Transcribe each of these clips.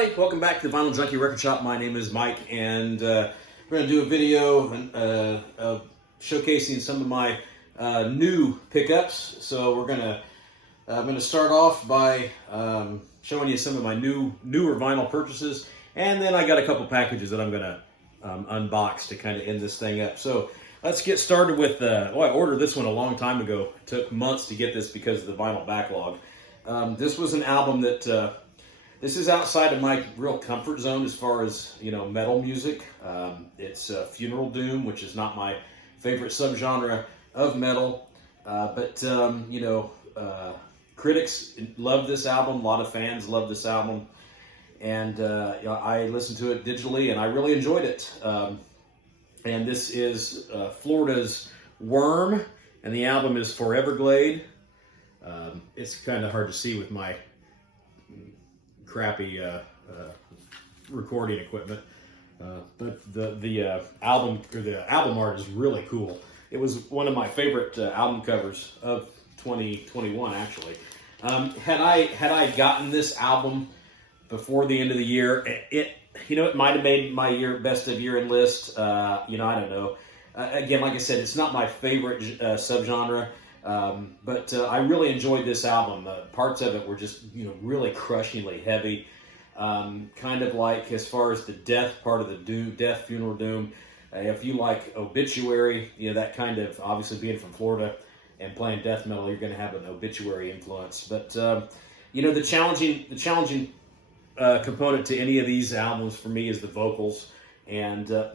everybody, welcome back to the Vinyl Junkie Record Shop. My name is Mike, and we're going to do a video of showcasing some of my new pickups. So I'm going to start off by showing you some of my newer vinyl purchases, and then I got a couple packages that I'm going to unbox to kind of end this thing up. So let's get started with, I ordered this one a long time ago. It took months to get this because of the vinyl backlog. This was an album that this is outside of my real comfort zone as far as, metal music. It's Funeral Doom, which is not my favorite subgenre of metal. But critics love this album. A lot of fans love this album. And I listened to it digitally, and I really enjoyed it. And this is Florida's Worm, and the album is Foreverglade. It's kind of hard to see with my crappy recording equipment, but the album art is really cool. It was one of my favorite album covers of 2021, actually. Had I gotten this album before the end of the year, it might have made my best of year end list. I don't know. Again, like I said, it's not my favorite subgenre. But I really enjoyed this album. Parts of it were just, really crushingly heavy. Kind of like as far as the death part of the death Funeral Doom. If you like Obituary, that kind of, obviously being from Florida and playing death metal, you're going to have an Obituary influence. But, the challenging component to any of these albums for me is the vocals. And, I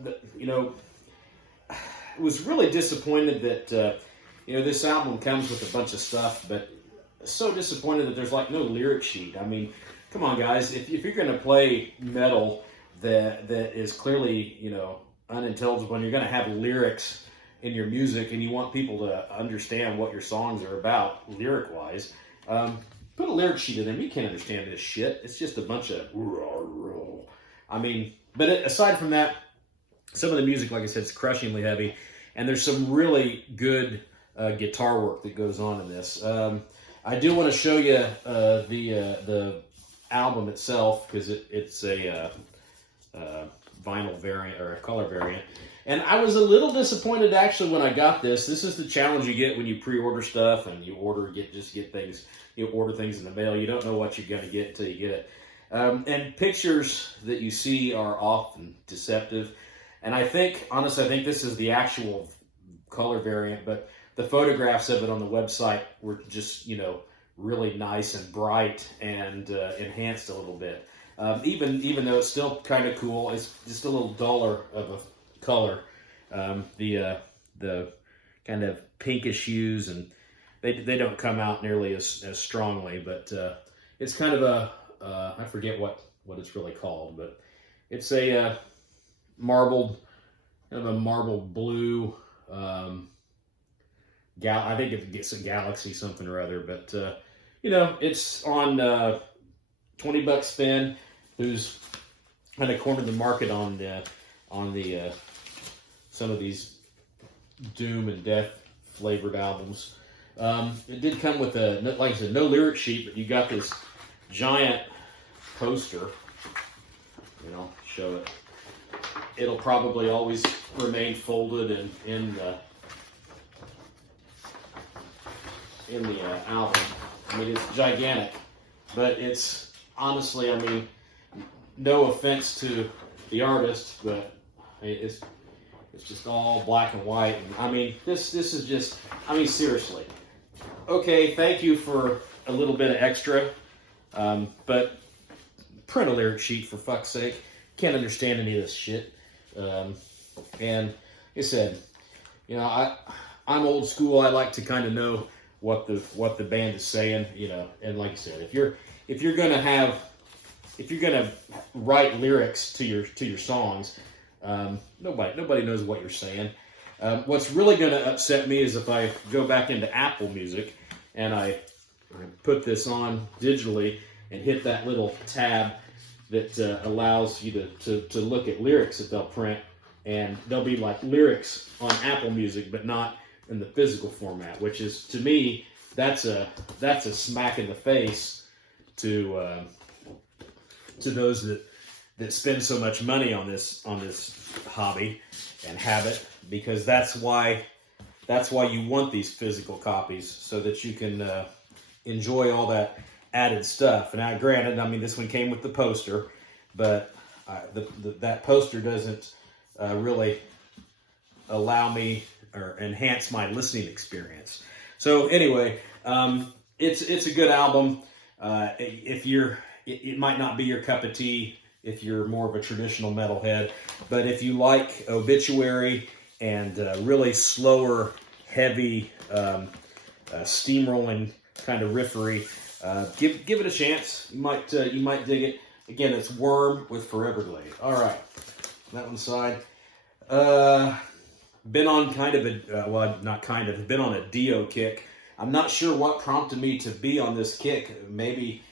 was really disappointed that, this album comes with a bunch of stuff, but so disappointed that there's no lyric sheet. I mean, come on, guys. If you're going to play metal that is clearly, unintelligible, and you're going to have lyrics in your music, and you want people to understand what your songs are about lyric-wise, put a lyric sheet in there. You can't understand this shit. It's just a bunch of... but aside from that, some of the music, like I said, is crushingly heavy, and there's some really good guitar work that goes on in this. I do want to show you the album itself, because it's a vinyl variant or a color variant. And I was a little disappointed actually when I got this. This is the challenge you get when you pre-order stuff and you order things. You order things in the mail. You don't know what you're going to get until you get it. And pictures that you see are often deceptive. And honestly, I think this is the actual color variant, but the photographs of it on the website were just, really nice and bright and enhanced a little bit. Even though it's still kind of cool, it's just a little duller of a color. The kind of pinkish hues, and they don't come out nearly as strongly, but it's kind of I forget what it's really called, but it's a marbled blue. I think it gets a Galaxy something or other, but it's on $20 spin. Who's kind of cornered the market on the some of these doom and death flavored albums. It did come with like I said, no lyric sheet, but you got this giant poster. Show it. It'll probably always remain folded and in the album. It's gigantic, but it's honestly, no offense to the artist, but it's just all black and white. And this is just, seriously. Okay, thank you for a little bit of extra, but print a lyric sheet for fuck's sake. Can't understand any of this shit. And like I said, I'm old school. I like to kind of know what the band is saying, and like I said, if you're gonna write lyrics to your songs, nobody knows what you're saying. What's really gonna upset me is if I go back into Apple Music and I put this on digitally and hit that little tab that allows you to look at lyrics that they'll print, and there'll be lyrics on Apple Music, but not in the physical format, which is, to me, that's a smack in the face to to those that spend so much money on this hobby and have it, because that's why you want these physical copies, so that you can enjoy all that added stuff. And now, granted, I mean, this one came with the poster, but that poster doesn't really allow me or enhance my listening experience. So anyway, it's a good album. It might not be your cup of tea if you're more of a traditional metalhead, but if you like Obituary and really slower, heavy, steamrolling kind of riffery, give it a chance. You might dig it. Again, it's Worm with Foreverglade. All right, that one side. Been on been on a Dio kick. I'm not sure what prompted me to be on this kick. Maybe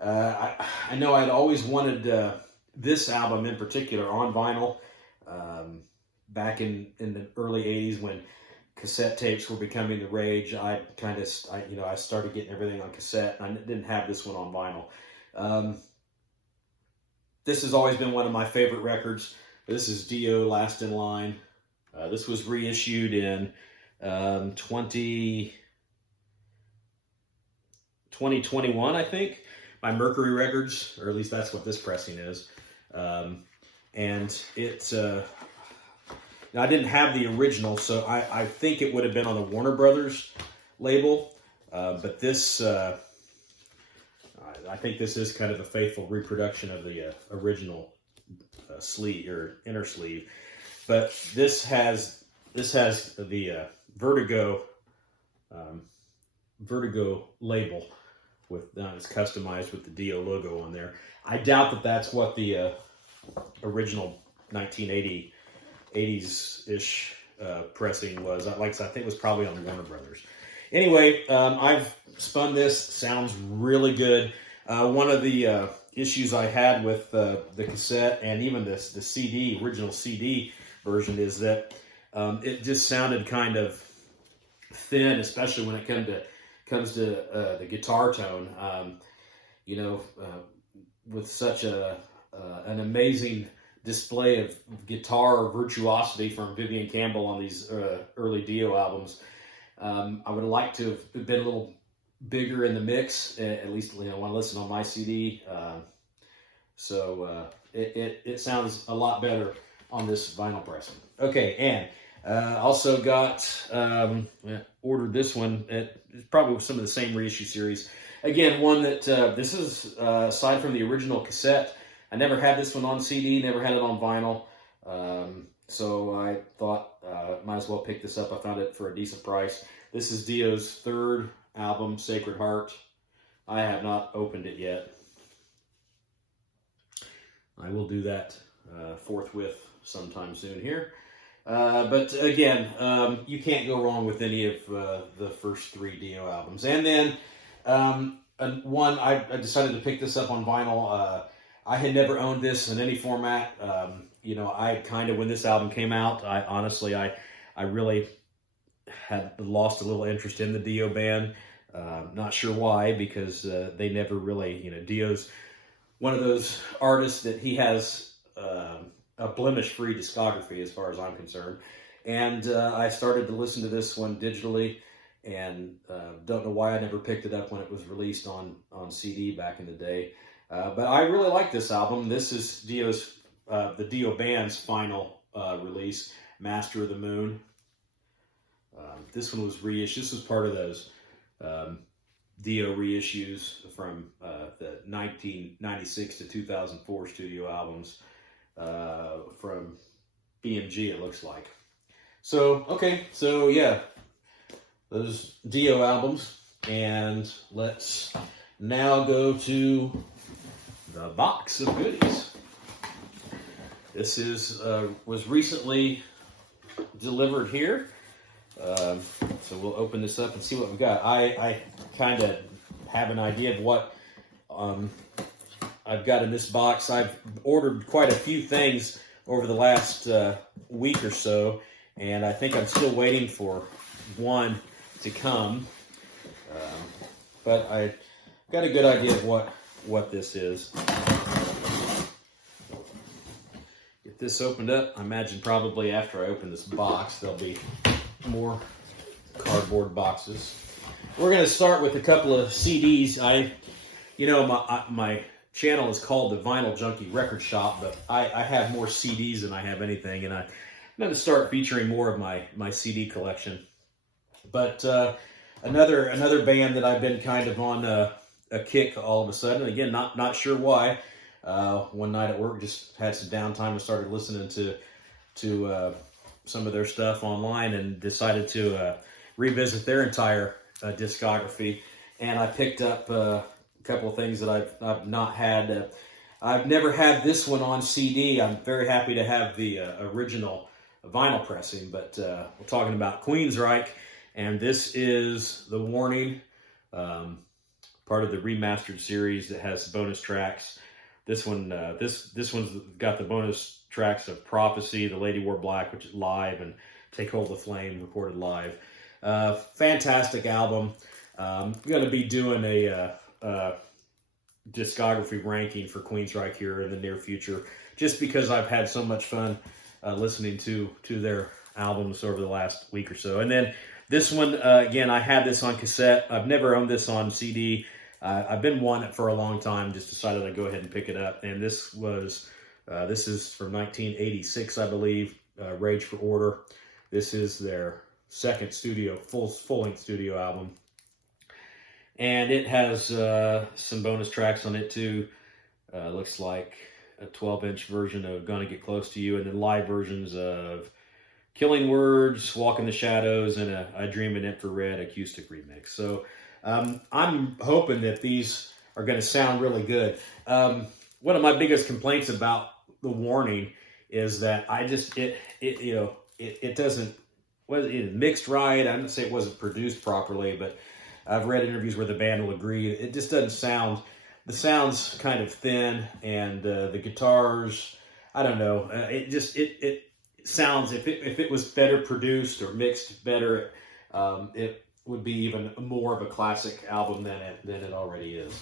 I know I'd always wanted this album in particular on vinyl. Back in the early '80s, when cassette tapes were becoming the rage, I started getting everything on cassette. I didn't have this one on vinyl. This has always been one of my favorite records. This is Dio, Last in Line. This was reissued in 2021, I think, by Mercury Records, or at least that's what this pressing is. And it's I didn't have the original, so I think it would have been on the Warner Brothers label. But this, I think this is kind of a faithful reproduction of the original sleeve or inner sleeve. But this has the Vertigo label with it's customized with the Dio logo on there. I doubt that that's what the original 1980s-ish pressing was. Like I said, I think it was probably on Warner Brothers. Anyway, I've spun this. Sounds really good. One of the issues I had with the cassette and even the original CD version is that it just sounded kind of thin, especially when it comes to the guitar tone. With such an amazing display of guitar virtuosity from Vivian Campbell on these early Dio albums, I would have liked to have been a little bigger in the mix, at least when I listen on my CD. So it sounds a lot better on this vinyl pressing. Okay, and also got ordered this one. It's probably some of the same reissue series. Again, one that this is aside from the original cassette, I never had this one on CD, never had it on vinyl. So I thought might as well pick this up. I found it for a decent price. This is Dio's third album, Sacred Heart. I have not opened it yet. I will do that forthwith sometime soon here. But again, you can't go wrong with any of the first three Dio albums. And then one, I decided to pick this up on vinyl. I had never owned this in any format. I kind of, when this album came out, I really had lost a little interest in the Dio band. Not sure why, because they never really, Dio's one of those artists that he has a blemish-free discography as far as I'm concerned. And I started to listen to this one digitally, and don't know why I never picked it up when it was released on CD back in the day. But I really like this album. This is the Dio band's final release, Master of the Moon. This one was reissued. This was part of those Dio reissues from the 1996 to 2004 studio albums from BMG, it looks like. So, okay, so yeah, those Dio albums. And let's now go to the box of goodies. This was recently delivered here. So we'll open this up and see what we got. I kind of have an idea of what I've got in this box. I've ordered quite a few things over the last week or so, and I think I'm still waiting for one to come. But I got a good idea of what this is. get this opened up. I imagine probably after I open this box, there'll be more cardboard boxes. We're going to start with a couple of CDs. My channel is called the Vinyl Junkie Record Shop, but I have more CDs than I have anything, and I'm going to start featuring more of my CD collection. But another band that I've been kind of on a kick all of a sudden. Again, not sure why. One night at work, just had some downtime and started listening to some of their stuff online, and decided to revisit their entire discography. And I picked up a couple of things that I've not had. I've never had this one on CD. I'm very happy to have the original vinyl pressing. But we're talking about Queensryche, and this is The Warning, part of the remastered series that has bonus tracks. This one, this one's got the bonus tracks of Prophecy, The Lady Wore Black, which is live, and Take Hold of the Flame, recorded live. Fantastic album. I'm going to be doing a discography ranking for Queensryche here in the near future, just because I've had so much fun listening to their albums over the last week or so. And then this one, again, I had this on cassette. I've never owned this on CD. I've been wanting it for a long time, just decided I'd go ahead and pick it up. And this is from 1986, I believe, Rage for Order. This is their second full-length studio album. And it has some bonus tracks on it too. Looks like a 12-inch version of Gonna Get Close to You, and then live versions of Killing Words, Walk in the Shadows, and a I Dream in Infrared acoustic remix. So I'm hoping that these are going to sound really good. One of my biggest complaints about The Warning is that it doesn't, was it mixed right? I didn't say it wasn't produced properly, but I've read interviews where the band will agree. It just doesn't sound, the sound's kind of thin, and the guitars, I don't know. It sounds, if it was better produced or mixed better, it would be even more of a classic album than it already is.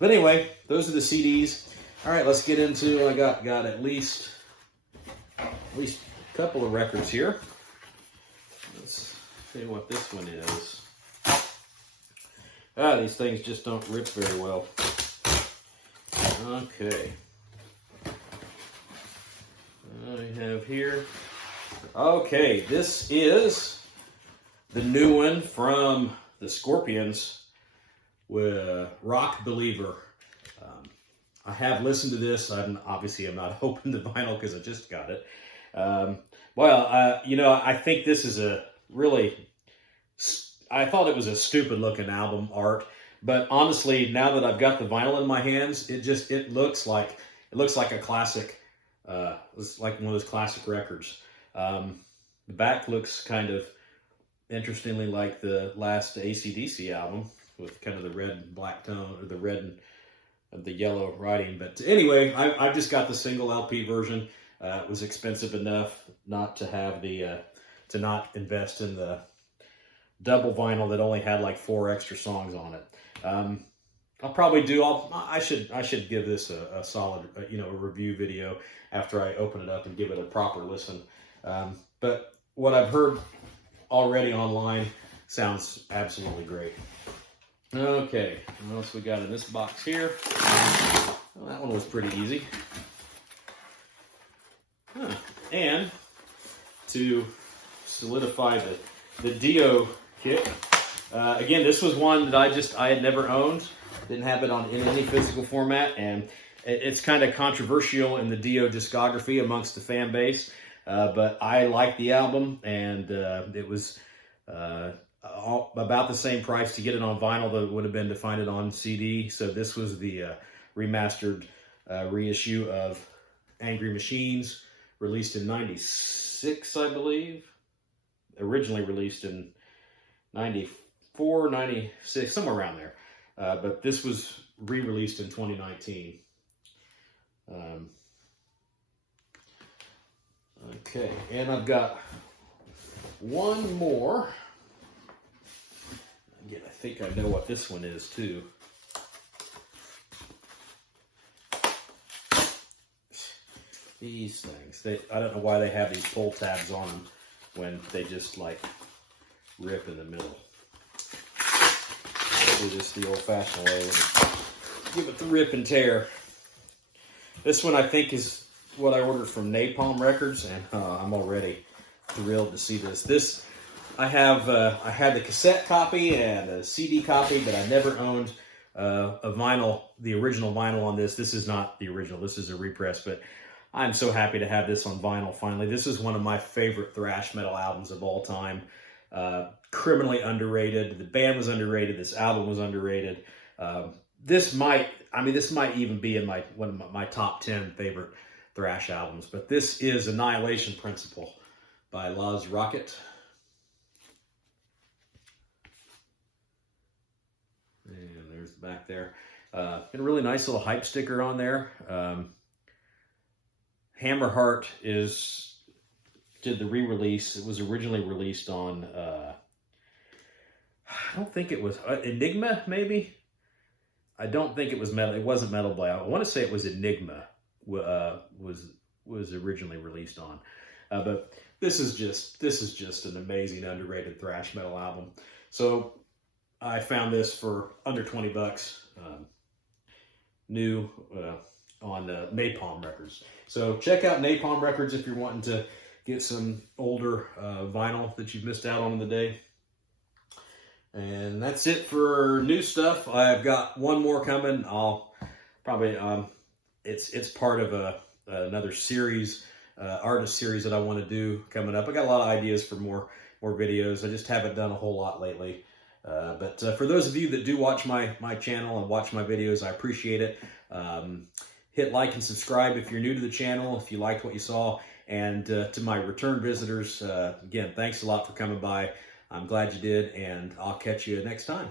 But anyway, those are the CDs. All right, let's get into, I got at least a couple of records here. Let's see what this one is. These things just don't rip very well. Okay. I have here. Okay, this is the new one from the Scorpions with Rock Believer. I have listened to this. I'm not open to vinyl because I just got it. I think this is I thought it was a stupid looking album art, but honestly, now that I've got the vinyl in my hands, it looks like a classic. It's like one of those classic records. The back looks kind of interestingly like the last AC/DC album, with kind of the red and black tone, or the red and the yellow writing. But anyway, I've just got the single LP version. It was expensive enough not to have to not invest in the double vinyl that only had like 4 extra songs on it. I'll probably do. I should give this a solid a review video after I open it up and give it a proper listen. But what I've heard already online sounds absolutely great. Okay, what else we got in this box here? Well, that one was pretty easy. And to solidify the Dio kit, again, this was one that I had never owned. Didn't have it in any physical format, and it's kind of controversial in the Dio discography amongst the fan base. But I like the album, and it was about the same price to get it on vinyl that it would have been to find it on CD. So this was the remastered reissue of Angry Machines, released in '96, I believe. Originally released in '94, '96, somewhere around there. But this was re-released in 2019. Okay, and I've got one more. Again, I think I know what this one is too. These things. I don't know why they have these pull tabs on them when they just like rip in the middle. Do this the old-fashioned way and give it the rip and tear. This one I think is what I ordered from Napalm Records, and I'm already thrilled to see this. I had the cassette copy and a CD copy, but I never owned a vinyl, the original vinyl on this. This is not the original. This is a repress, but I'm so happy to have this on vinyl finally. This is one of my favorite thrash metal albums of all time. Criminally underrated. The band was underrated. This album was underrated. This might even be in one of my top 10 favorite thrash albums. But this is Annihilation Principle by Laz Rocket. And there's the back there. Got a really nice little hype sticker on there. Hammerheart did the re-release. It was originally released on, I don't think it was Enigma, maybe? I don't think it was Metal. It wasn't Metal Blade. I want to say it was Enigma. Was originally released on, but this is just an amazing underrated thrash metal album. So I found this for under $20, new on Napalm Records. So check out Napalm Records if you're wanting to get some older vinyl that you've missed out on in the day. And that's it for new stuff. I've got one more coming. I'll probably it's part of another series, artist series that I want to do coming up. I got a lot of ideas for more videos. I just haven't done a whole lot lately. But for those of you that do watch my channel and watch my videos, I appreciate it. Hit like and subscribe if you're new to the channel, if you liked what you saw. And to my return visitors, again, thanks a lot for coming by. I'm glad you did, and I'll catch you next time.